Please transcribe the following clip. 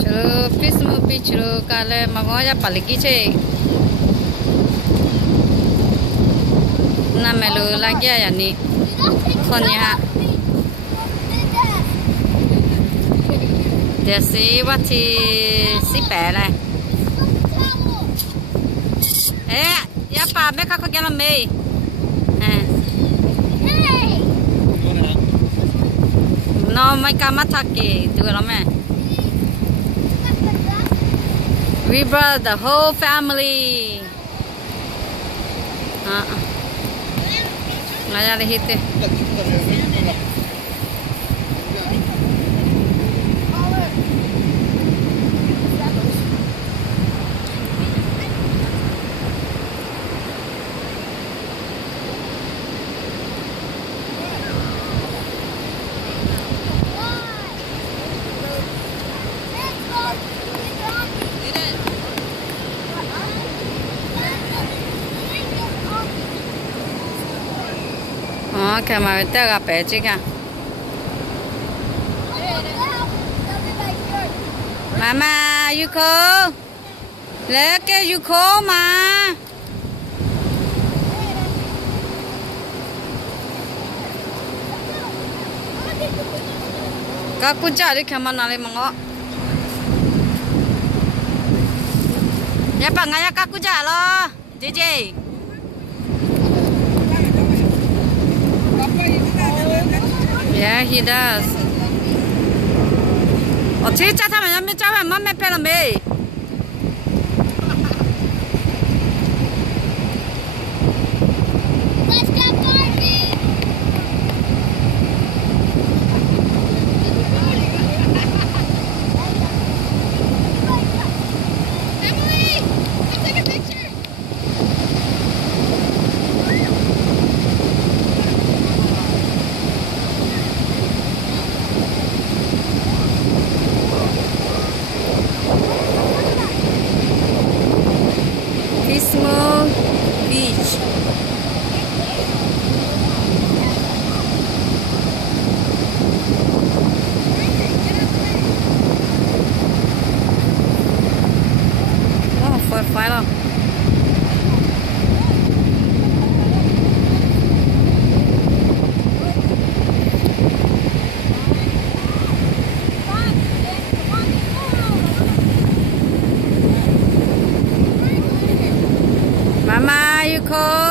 Chalo fish mo pi chalo kale magoya paliki che. Na melu lagi ya ni. Konya. Dia si wati si pele. Ya pa me ka ko gelo me. No mai ka mataki tu lo me. We brought the whole family. Naya lehite. Okay, mà ta gặp bé chứ cả. Mama, Yuko. Lấy cái Yuko mà. Các cô cháu đi khám nào lấy mong. Ya pa ngaya các cô cháu lo. JJ. Yeah, he does. Oh, chị cha thằng mình cháu mà mắm mẹ phe làm gì? Small beach. Oh, for fire. Mama, Yuko.